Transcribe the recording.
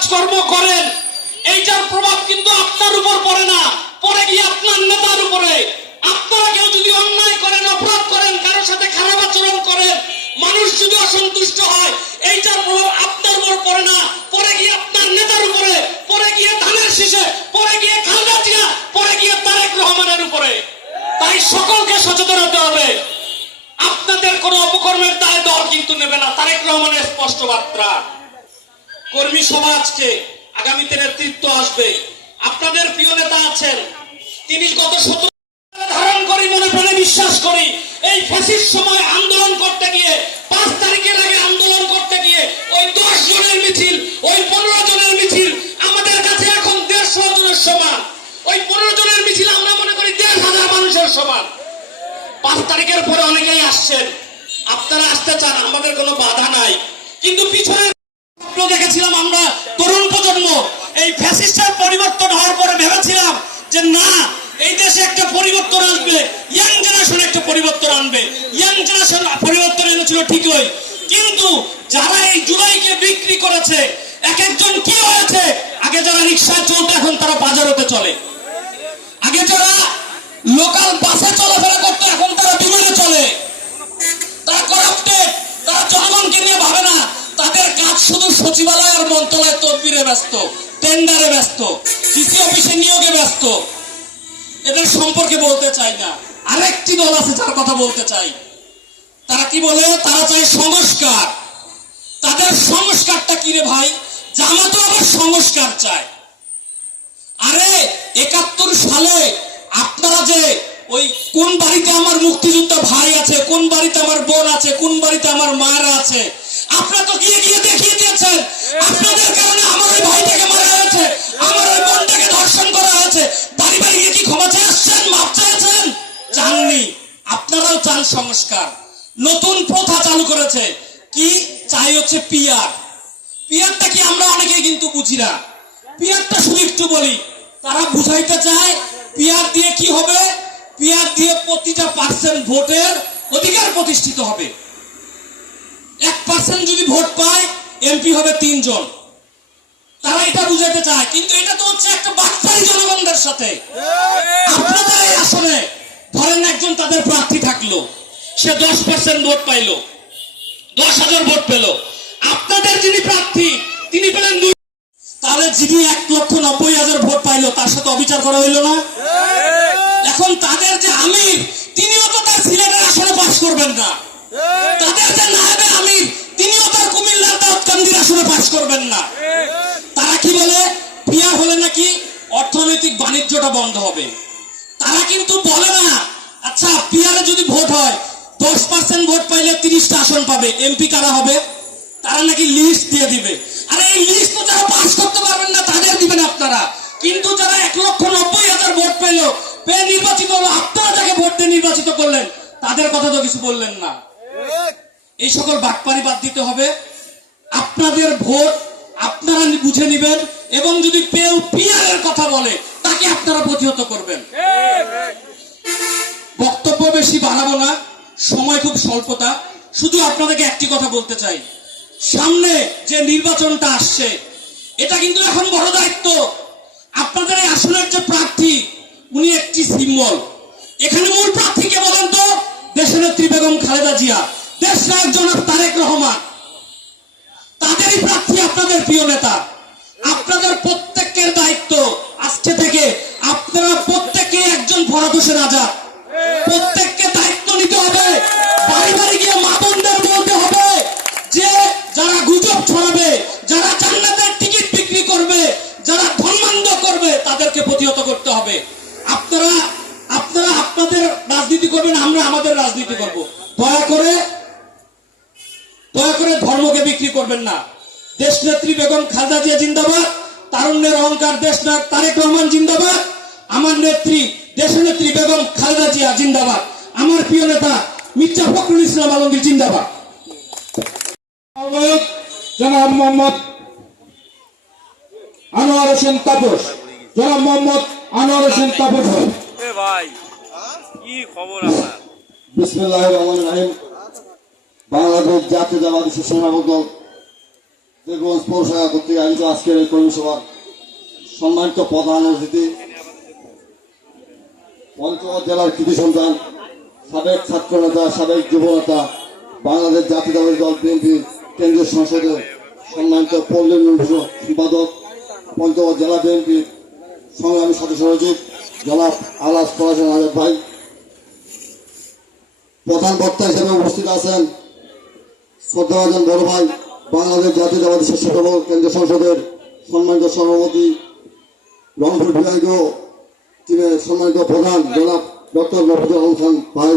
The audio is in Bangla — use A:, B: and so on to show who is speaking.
A: কাজকর্ম করেন, এইটার প্রভাব কিন্তু আপনার উপর পড়ে না, পড়ে গিয়ে আপনার নেতার উপরে। আপনারা কেউ যদি অন্যায় করেন, অপরাধ করেন, কারোর সাথে খারাপ আচরণ করেন, মানুষ যদি অসন্তুষ্ট হয়, এইটার প্রভাব আপনার উপর পড়ে না, পড়ে গিয়ে আপনার নেতার উপরে, পড়ে গিয়ে ধানের শীষে, পড়ে গিয়ে খালদা জিয়া পড়ে গিয়ে তারেক রহমানের উপরে। তাই সকলকে সচেতন হতে হবে। আপনাদের কোনো অপকর্মের দায় দল কিন্তু নেবে না, তারেক রহমানের স্পষ্ট বার্তা। কর্মী সমাজকে আগামীতে নেতৃত্ব আসবে। আপনাদের প্রিয় নেতা আছেন। তিনি গত সতেরো ধারণ করি, মনে প্রাণে বিশ্বাস করি, এই ফ্যাসির সময় আন্দোলন করতে গিয়ে, পাঁচ তারিখের আগে আন্দোলন করতে গিয়ে, ওই দশ জনের মিছিল, ওই পনেরো জনের মিছিল আমাদের কাছে এখন দেড়শো জনের সমান। ওই পনেরো জনের মিছিল আমরা মনে করি দেড় হাজার মানুষের সমান। পাঁচ তারিখের পরে অনেকেই আসছেন। আপনারা আসতে চান, আমাদের কোনো বাধা নাই। কিন্তু পিছনে স্বপ্ন দেখেছিলাম আমরা, তরুণ প্রজন্ম। এই ফ্যাসিস্টের পরিবর্তন হওয়ার পরে ভেবেছিলাম যে না, এই দেশে একটা পরিবর্তন আসবে ইয়াং জেনারেশন একটা পরিবর্তন আনবে। ইয়াং জেনারেশন পরিবর্তন এনেছিল ঠিকই, কিন্তু যারা এই জুলাইকে বিক্রি করেছে এক একজন কি হয়েছে? আগে যারা রিক্সায় চলতো, এখন তারা বাজারতে চলে। আগে যারা লোকাল বাসে চলাফেরা করতো এখন তারা বিমানে চলে তারা করাপ্টেড তারা জনগণকে নিয়ে ভাবে না তাদের কাজ শুধু সচিবালয় আর মন্ত্রণালয় তদবিরে ব্যস্ত টেন্ডারে ব্যস্ত ডিসি অফিসে নিয়োগে ব্যস্ত। এদের সম্পর্কে বলতে চাই না। আরেকটি দল আছে যার কথা বলতে চাই। তারা কি বলে? তারা চায় সংস্কার। তাদের সংস্কারটা কি রে ভাই? জামাতো আবার সংস্কার চায়। আরে, একাত্তর সালে আপনারা যে ওই কোন বাড়িতে আমার মুক্তিযুদ্ধ ভাই আছে, কোন বাড়িতে আমার বোন আছে, কোন বাড়িতে আমার মায়েরা আছে আপনারা তো গিয়ে গিয়ে দেখিয়ে দিয়েছেন আপনাদের কারণে আমার ওই ভাইটাকে মারা হয়েছে। আমার ওই বোনটাকে ধর্ষণ করা হয়েছে। বাড়ি বাড়ি গিয়ে কি ক্ষমা চেয়েছেন মাপ চেয়েছেন? চাননি। আপনারাও চান সংস্কার। নতুন প্রথা চালু করেছে। কি? চাই হচ্ছে পিয়ার পিয়ারটা কি আমরা অনেকেই কিন্তু বুঝি না। পিয়ারটা শুধু একটু বলি। তারা বুঝাইতে চায় পিয়ার দিয়ে কি হবে? পিয়ার দিয়ে প্রতিটা পার্সেন্ট ভোটের অধিকার প্রতিষ্ঠিত হবে। এক পার্সেন্ট যদি ভোট পায় এমপি হবে তিনজন। তারা এটা বুঝাইতে চায় কিন্তু এটা তো হচ্ছে একটা বাচ্চাই জনগণদের সাথে। আপনাদের এই আসনে ধরেন একজন তাদের প্রার্থী থাকল সে দশ পার্সেন্ট ভোট পাইলো দশ হাজার ভোট পেল। আপনাদের যিনি প্রার্থী তিনি পেলেন দুই তাহলে যিনি এক লক্ষ নব্বই হাজার ভোট পাইলো তার সাথে অবিচার করা হইল না? এখন তাদের যে আমির তিনিও তো তার সিলেটের আসনে পাশ করবেন না। তাদের যে করবেন না। তারা কি বলে? পিয়ার হলে নাকি অর্থনৈতিক বাণিজ্যটা বন্ধ হবে। তারা কিন্তু বলে না আচ্ছা পিয়ারে যদি ভোট হয়, দশ পার্সেন্ট ভোট পাইলে তিরিশটা আসন পাবে। এমপি কারা হবে? তারা নাকি লিস্ট দিয়ে দিবে। আরে, এই লিস্ট তো যারা পাস করতে পারবেন না, তাদের দিবেন আপনারা। কিন্তু যারা এক লক্ষ নব্বই হাজার ভোট পেল পেয়ে নির্বাচিত হলো, আপনারা যাকে ভোট দিয়ে নির্বাচিত করলেন, তাদের কথা তো কিছু বললেন না। এই সকল বাটপারি বাদ দিতে হবে। আপনাদের ভোট আপনারা বুঝে নেবেন এবং যদি পেউ পিয়ারের কথা বলে, তাকে আপনারা প্রতিহত করবেন। বক্তব্য বেশি বাড়াবো না, সময় খুব স্বল্পতা। শুধু আপনাদেরকে একটি কথা বলতে চাই। সামনে যে নির্বাচনটা আসছে, এটা কিন্তু এখন বড় দায়িত্ব। আপনাদের এই আসনের যে প্রার্থী, উনি একটি সিম্বল। এখানে মূল প্রার্থী কে বলেন তো, দেশনেত্রী বেগম খালেদা জিয়া। দেশ নায়ক জনাব তারেক রহমান। প্রিয় নেতা, আপনাদের প্রত্যেকের দায়িত্ব আজকে থেকে আপনারা প্রত্যেকে একজন হোসেন আজাদ প্রত্যেককে দায়িত্ব নিতে হবে, বাড়ি বাড়ি গিয়ে মা বোনদের বলতে হবে যে, যারা গুজব ছড়াবে, যারা জান্নাতের টিকিট বিক্রি করবে, যারা ধর্মান্ধ করবে, তাদেরকে প্রতিহত করতে হবে। আপনারা আপনারা আপনাদের রাজনীতি করবেন, আমরা আমাদের রাজনীতি করব। দয়া করে দয়া করে ধর্মকে বিক্রি করবেন না। দেশ নেত্রী বেগম খালদা জিয়া জিন্দাবাদ তারুণ্যের অহংকার দেশ নায়ক তারেক রহমান জিন্দাবাদ আমার নেত্রী দেশ নেত্রী বেগম খালেদা জিয়া জিন্দাবাদ আমার প্রিয় নেতা মির্জা ফখরুল ইসলাম আলমগীর জিন্দাবাদ।
B: জনাব মোহাম্মদ আনোয়ার হোসেন তাপস জনাব মোহাম্মদ আনোয়ার হোসেন তাপস। ভাই
C: এ ভাই কি খবর আপনার?
D: বিসমুল্লাহ রহমান রাহিম। বাংলাদেশ জাতীয়তাবাদী সেনাপতি দল দেবগঞ্জ পৌরসভা কর্তৃক আয়োজিত আজকের এই কর্মী সভার সম্মানিত প্রধান অতিথি, পঞ্চগড় জেলার কৃতি সন্তান, সাবেক ছাত্র নেতা সাবেক যুব নেতা বাংলাদেশ জাতীয়তাবাদী দল বিএনপি কেন্দ্রীয় সংসদের সম্মানিত পল্লী সম্পাদক, পঞ্চগড় জেলা বিএনপির সংগ্রামী সদস্য সচিব জেলা আলাস পলাশন আজাদ ভাই। প্রধান বক্তা হিসেবে উপস্থিত আছেন শ্রদ্ধাভাজন বড় ভাই বাংলাদেশ জাতীয়তাবাদী স্বেচ্ছাসেবক কেন্দ্রীয় সংসদের সম্মানিত সভাপতি রংপুর বিভাগীয় টিমের সম্মানিত প্রধান জনাব ডক্টর মফিজুল আলম খান ভাই।